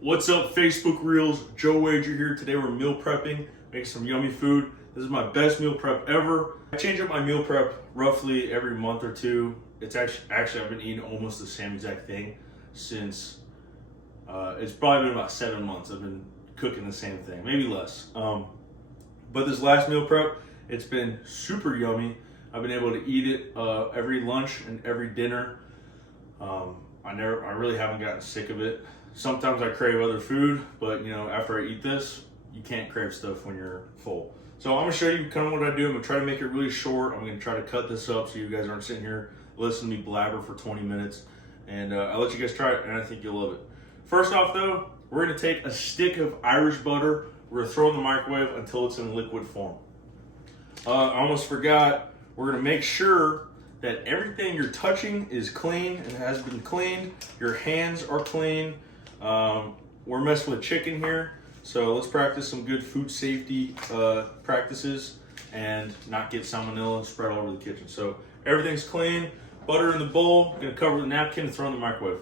What's up, Facebook Reels? Joe Wager here. Today we're meal prepping, making some yummy food. This is my best meal prep ever. I change up my meal prep roughly every month or two. It's actually I've been eating almost the same exact thing since it's probably been about 7 months. I've been cooking the same thing, maybe less. But this last meal prep, it's been super yummy. I've been able to eat it every lunch and every dinner. I really haven't gotten sick of it. Sometimes I crave other food, but after I eat this, you can't crave stuff when you're full. So I'm gonna show you kind of what I do. I'm gonna try to make it really short. I'm gonna try to cut this up so you guys aren't sitting here listening to me blabber for 20 minutes. And I'll let you guys try it, and I think you'll love it. First off though, we're gonna take a stick of Irish butter. We're gonna throw it in the microwave until it's in liquid form. I almost forgot, we're gonna make sure that everything you're touching is clean and has been cleaned. Your hands are clean. We're messing with chicken here, so let's practice some good food safety practices and not get salmonella spread all over the kitchen. So everything's clean. Butter in the bowl. I'm gonna cover with a napkin and throw in the microwave.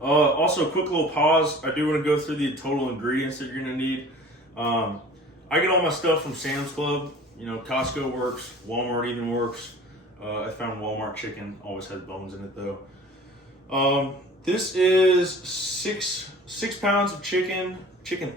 Also, a quick little pause. I do want to go through the total ingredients that you're gonna need. I get all my stuff from Sam's Club. Costco works. Walmart even works. I found Walmart chicken always has bones in it though. This is six pounds of chicken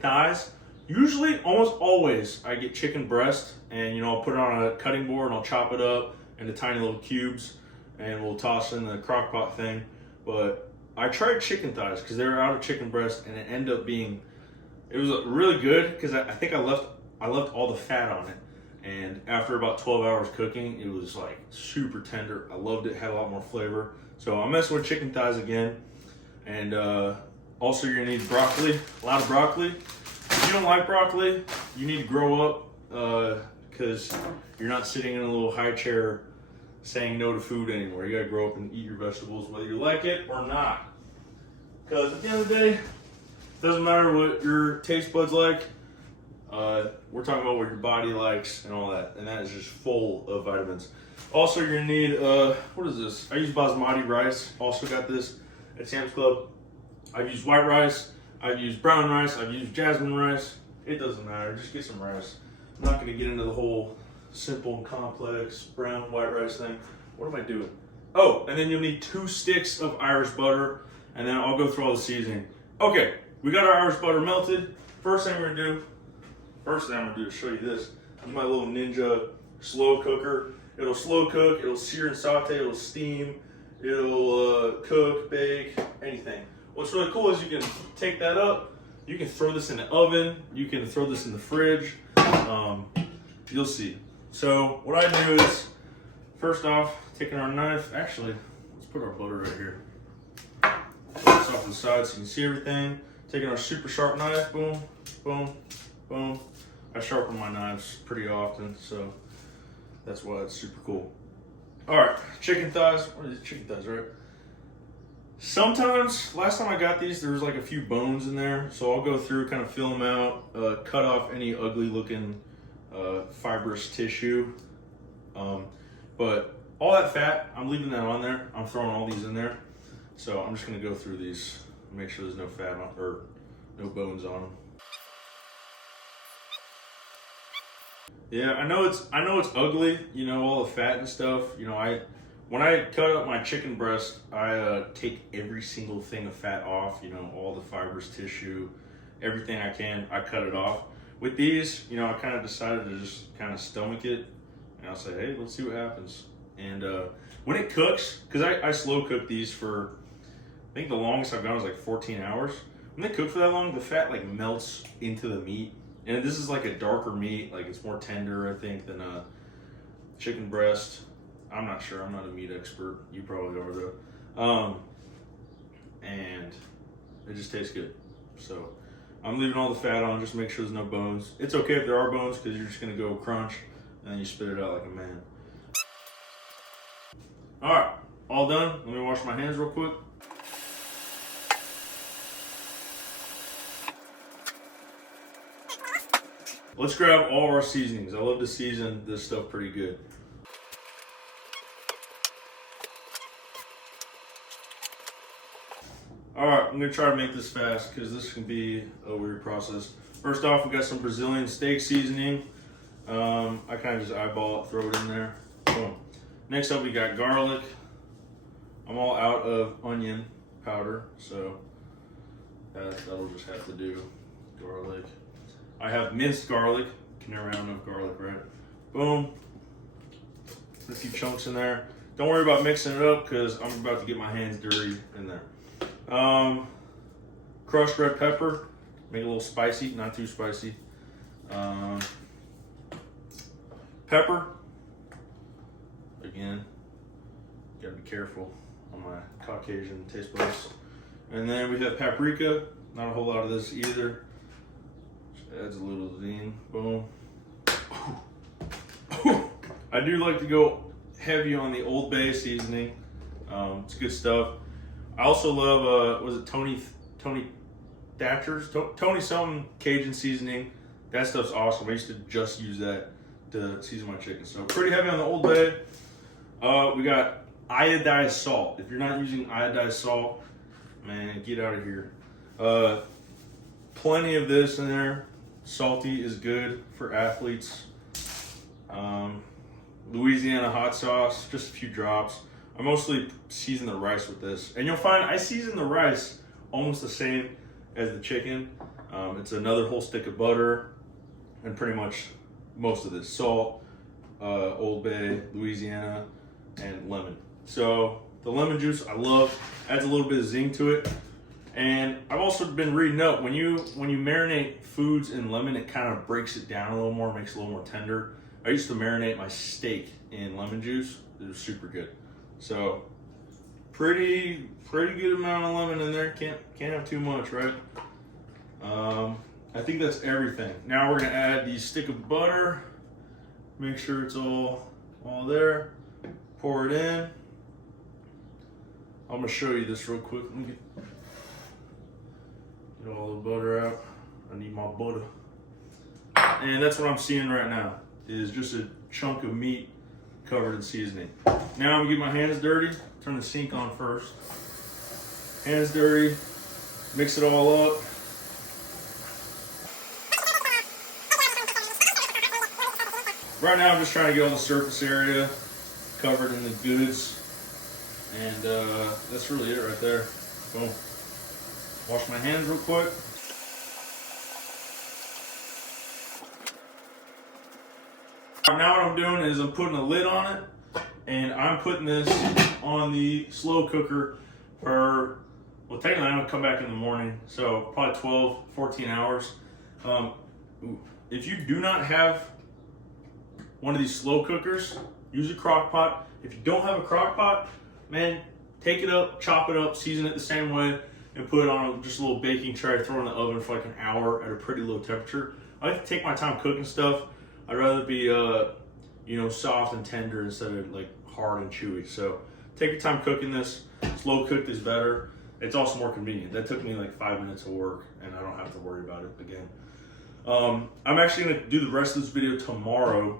thighs. Usually, almost always, I get chicken breast, and I'll put it on a cutting board and I'll chop it up into tiny little cubes, and we'll toss in the crock pot thing. But I tried chicken thighs because they were out of chicken breast, and it was really good because I think I left all the fat on it. And after about 12 hours cooking, it was like super tender. I loved it, had a lot more flavor. So I'm messing with chicken thighs again. And also you're gonna need broccoli, a lot of broccoli. If you don't like broccoli, you need to grow up because you're not sitting in a little high chair saying no to food anymore. You gotta grow up and eat your vegetables whether you like it or not. Because at the end of the day, it doesn't matter what your taste buds like. We're talking about what your body likes and all that, and that is just full of vitamins. Also, you're gonna need, what is this? I use basmati rice. Also got this at Sam's Club. I've used white rice, I've used brown rice, I've used jasmine rice. It doesn't matter, just get some rice. I'm not gonna get into the whole simple and complex brown, white rice thing. What am I doing? Oh, and then you'll need 2 sticks of Irish butter, and then I'll go through all the seasoning. Okay, we got our Irish butter melted. First thing I'm gonna do is show you this. This is my little Ninja slow cooker. It'll slow cook, it'll sear and saute, it'll steam, it'll cook, bake, anything. What's really cool is you can take that up, you can throw this in the oven, you can throw this in the fridge. You'll see. So what I do is, first off, taking our knife, actually, let's put our butter right here. Put this off to the side so you can see everything. Taking our super sharp knife, boom, boom, boom. I sharpen my knives pretty often, so that's why it's super cool. All right, chicken thighs. What is it? Chicken thighs, right? Sometimes, last time I got these, there was like a few bones in there, so I'll go through, kind of feel them out, cut off any ugly looking fibrous tissue. But all that fat, I'm leaving that on there. I'm throwing all these in there. So I'm just gonna go through these, make sure there's no fat on, or no bones on them. Yeah, I know it's ugly, all the fat and stuff. When I cut up my chicken breast, I take every single thing of fat off, all the fibrous tissue, everything I can, I cut it off. With these, I kind of decided to just kind of stomach it, and I'll say, hey, let's see what happens. And when it cooks, because I slow cook these for, I think the longest I've gone is like 14 hours. When they cook for that long, the fat like melts into the meat. And this is like a darker meat, like it's more tender, I think, than a chicken breast. I'm not sure, I'm not a meat expert. You probably are though. And it just tastes good. So I'm leaving all the fat on, just make sure there's no bones. It's okay if there are bones because you're just gonna go crunch and then you spit it out like a man. All right, all done. Let me wash my hands real quick. Let's grab all of our seasonings. I love to season this stuff pretty good. All right, I'm gonna try to make this fast because this can be a weird process. First off, we got some Brazilian steak seasoning. I kind of just eyeball it, throw it in there. Boom. Next up, we got garlic. I'm all out of onion powder, so that'll just have to do. Garlic. I have minced garlic. Can never have enough garlic, right? Boom. Put a few chunks in there. Don't worry about mixing it up because I'm about to get my hands dirty in there. Crushed red pepper. Make it a little spicy, not too spicy. Pepper. Again, gotta be careful on my Caucasian taste buds. And then we have paprika. Not a whole lot of this either. Just adds a little zing. Boom. I do like to go heavy on the Old Bay seasoning. It's good stuff. I also love, was it Tony Thatcher's? Tony something Cajun seasoning. That stuff's awesome. I used to just use that to season my chicken. So pretty heavy on the Old Bay. We got iodized salt. If you're not using iodized salt, man, get out of here. Plenty of this in there. Salty is good for athletes. Louisiana hot sauce, just a few drops. I mostly season the rice with this. And you'll find I season the rice almost the same as the chicken. It's another whole stick of butter and pretty much most of this. Salt, Old Bay, Louisiana, and lemon. So the lemon juice I love, adds a little bit of zing to it. And I've also been reading up, when you marinate foods in lemon, it kind of breaks it down a little more, makes it a little more tender. I used to marinate my steak in lemon juice. It was super good. So pretty good amount of lemon in there. Can't have too much, right? I think that's everything. Now we're gonna add the stick of butter. Make sure it's all there. Pour it in. I'm gonna show you this real quick. Let me get all the butter out. I need my butter. And that's what I'm seeing right now, is just a chunk of meat covered in seasoning. Now I'm gonna get my hands dirty. Turn the sink on first. Hands dirty. Mix it all up. Right now I'm just trying to get all the surface area covered in the goods. And that's really it right there. Boom. Wash my hands real quick. Now what I'm doing is I'm putting a lid on it, and I'm putting this on the slow cooker for, well, technically I'm gonna come back in the morning, so probably 12, 14 hours. If you do not have one of these slow cookers, use a crock pot. If you don't have a crock pot, man, take it up, chop it up, season it the same way, and put it on just a little baking tray, throw it in the oven for like an hour at a pretty low temperature. I like to take my time cooking stuff. I'd rather be, soft and tender instead of like hard and chewy. So take your time cooking this. Slow cooked is better. It's also more convenient. That took me like 5 minutes of work, and I don't have to worry about it again. I'm actually gonna do the rest of this video tomorrow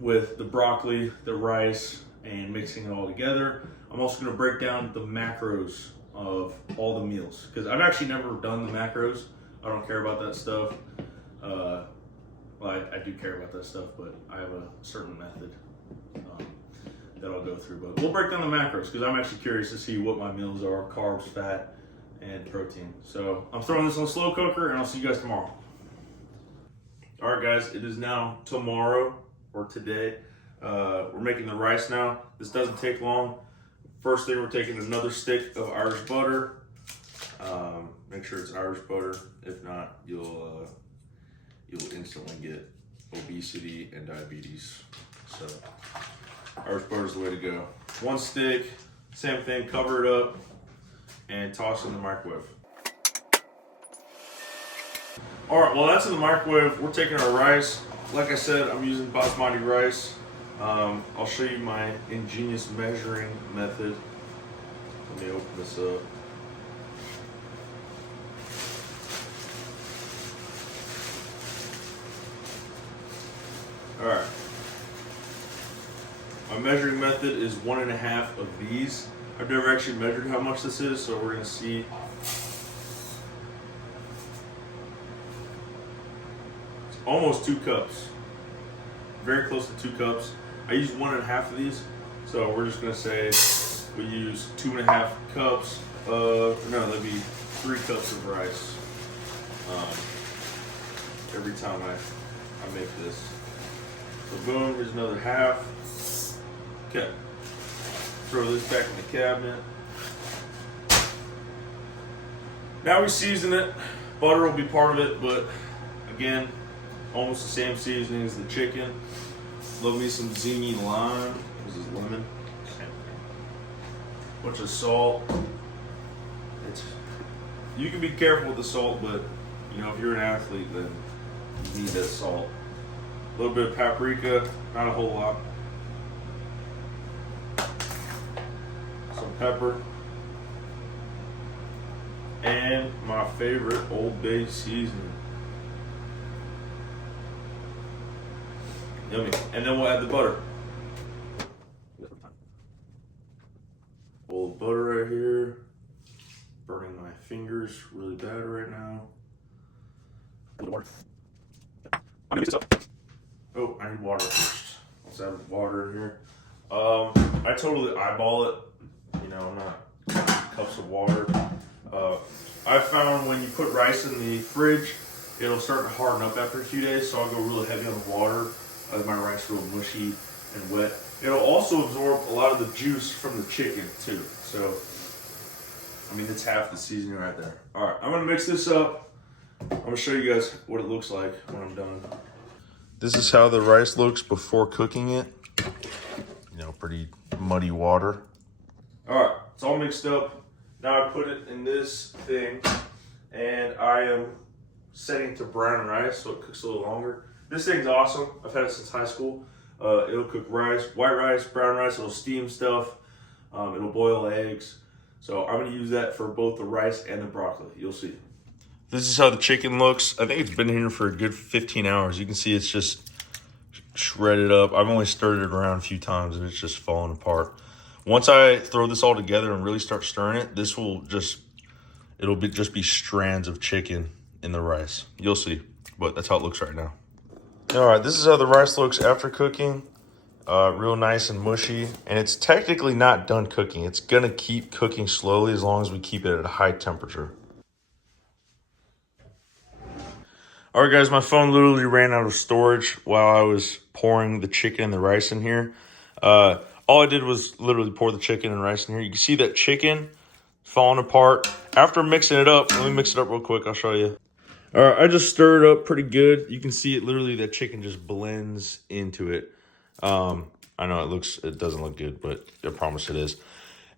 with the broccoli, the rice, and mixing it all together. I'm also gonna break down the macros of all the meals, because I've actually never done the macros. I don't care about that stuff. Well, I do care about that stuff, but I have a certain method that I'll go through. But we'll break down the macros, because I'm actually curious to see what my meals are: carbs, fat, and protein. So I'm throwing this on the slow cooker, and I'll see you guys tomorrow. All right, guys, it is now tomorrow, or today. We're making the rice now. This doesn't take long. First thing, we're taking another stick of Irish butter. Make sure it's Irish butter. If not, you'll instantly get obesity and diabetes. So Irish butter is the way to go. One stick, same thing, cover it up and toss in the microwave. All right, well, that's in the microwave. We're taking our rice. Like I said, I'm using basmati rice. I'll show you my ingenious measuring method. Let me open this up. All right. My measuring method is 1.5 of these. I've never actually measured how much this is, so we're gonna see almost 2 cups. Very close to 2 cups. I use 1.5 of these, so we're just gonna say we use 2.5 cups of, no, that'd be 3 cups of rice every time I make this. So boom, here's another half. Okay, throw this back in the cabinet. Now we season it. Butter will be part of it, but again, almost the same seasoning as the chicken. Love me some zini lime. This is lemon. Bunch of salt. You can be careful with the salt, but you know, if you're an athlete, then you need that salt. A little bit of paprika, not a whole lot. Some pepper. And my favorite Old Bay seasoning. Yummy. And then we'll add the butter. Bowl of butter right here. Burning my fingers really bad right now. A little water. I'm gonna mix this up. Oh, I need water first. Let's add water in here. I totally eyeball it. You know, not cups of water. I found when you put rice in the fridge, it'll start to harden up after a few days, so I'll go really heavy on the water. My rice real mushy and wet. It'll also absorb a lot of the juice from the chicken too. So, I mean, it's half the seasoning right there. All right, I'm gonna mix this up. I'm gonna show you guys what it looks like when I'm done. This is how the rice looks before cooking it. You know, pretty muddy water. All right, it's all mixed up. Now I put it in this thing, and I am setting to brown rice so it cooks a little longer. This thing's awesome. I've had it since high school. It'll cook rice, white rice, brown rice. It'll steam stuff. It'll boil eggs. So I'm gonna use that for both the rice and the broccoli. You'll see. This is how the chicken looks. I think it's been here for a good 15 hours. You can see it's just shredded up. I've only stirred it around a few times and it's just falling apart. Once I throw this all together and really start stirring it, this will just, just be strands of chicken in the rice. You'll see, but that's how it looks right now. All right, this is how the rice looks after cooking. Real nice and mushy, and it's technically not done cooking. It's gonna keep cooking slowly as long as we keep it at a high temperature. All right, guys, my phone literally ran out of storage while I was pouring the chicken and the rice in here. All I did was literally pour the chicken and rice in here. You can see that chicken falling apart. After mixing it up, let me mix it up real quick. I'll show you. All right, I just stirred it up pretty good. You can see it literally, that chicken just blends into it. I know it doesn't look good, but I promise it is.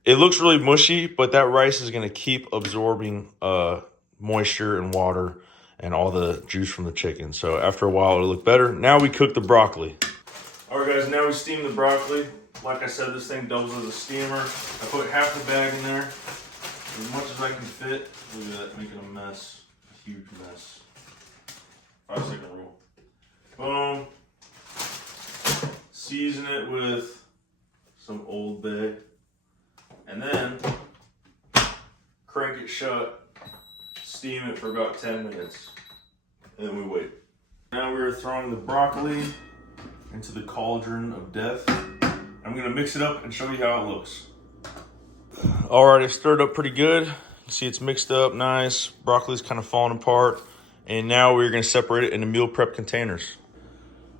It looks really mushy, but that rice is gonna keep absorbing moisture and water and all the juice from the chicken. So after a while, it'll look better. Now we cook the broccoli. All right, guys, now we steam the broccoli. Like I said, this thing doubles as a steamer. I put half the bag in there, as much as I can fit. Look at that, making a mess, a huge mess. 5-second rule. Boom. Season it with some Old Bay, and then crank it shut. Steam it for about 10 minutes, and then we wait. Now we're throwing the broccoli into the cauldron of death. I'm gonna mix it up and show you how it looks. All right, it's stirred up pretty good. You see it's mixed up nice. Broccoli's kind of falling apart. And now we're gonna separate it into meal prep containers.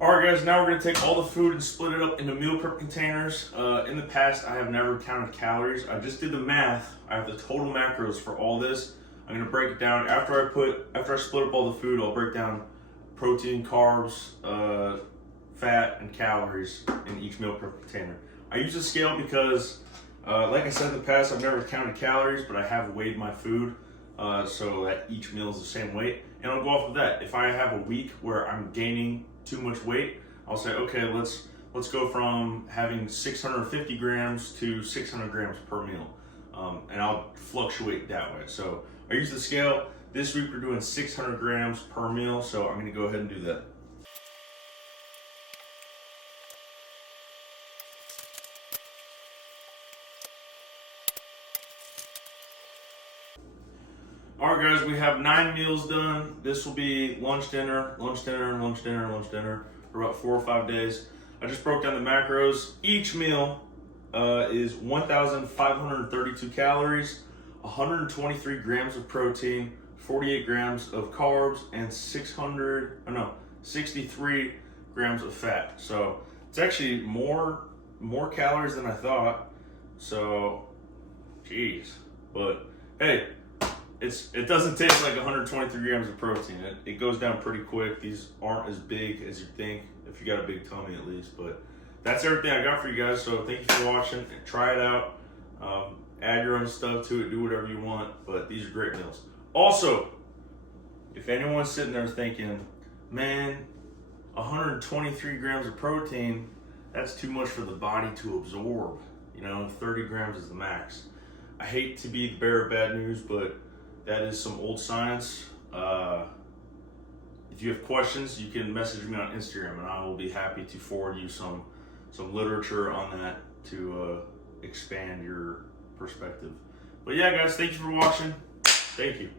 All right, guys, now we're gonna take all the food and split it up into meal prep containers. In the past, I have never counted calories. I just did the math. I have the total macros for all this. I'm gonna break it down. After I split up all the food, I'll break down protein, carbs, fat, and calories in each meal prep container. I use a scale because, like I said in the past, I've never counted calories, but I have weighed my food so that each meal is the same weight. And I'll go off of that. If I have a week where I'm gaining too much weight, I'll say, okay, let's go from having 650 grams to 600 grams per meal. And I'll fluctuate that way. So I use the scale. This week we're doing 600 grams per meal, so I'm gonna go ahead and do that. All right, guys, we have 9 meals done. This will be lunch, dinner, lunch, dinner, lunch, dinner, lunch, dinner for about 4 or 5 days. I just broke down the macros. Each meal is 1,532 calories, 123 grams of protein, 48 grams of carbs, and 63 grams of fat. So it's actually more calories than I thought. So, geez. But hey, it doesn't taste like 123 grams of protein. It goes down pretty quick. These aren't as big as you think, if you got a big tummy at least. But that's everything I got for you guys. So thank you for watching. Try it out. Add your own stuff to it. Do whatever you want. But these are great meals. Also, if anyone's sitting there thinking, man, 123 grams of protein, that's too much for the body to absorb. 30 grams is the max. I hate to be the bearer of bad news, but that is some old science. If you have questions, you can message me on Instagram, and I will be happy to forward you some literature on that to expand your perspective. But yeah, guys, thank you for watching. Thank you.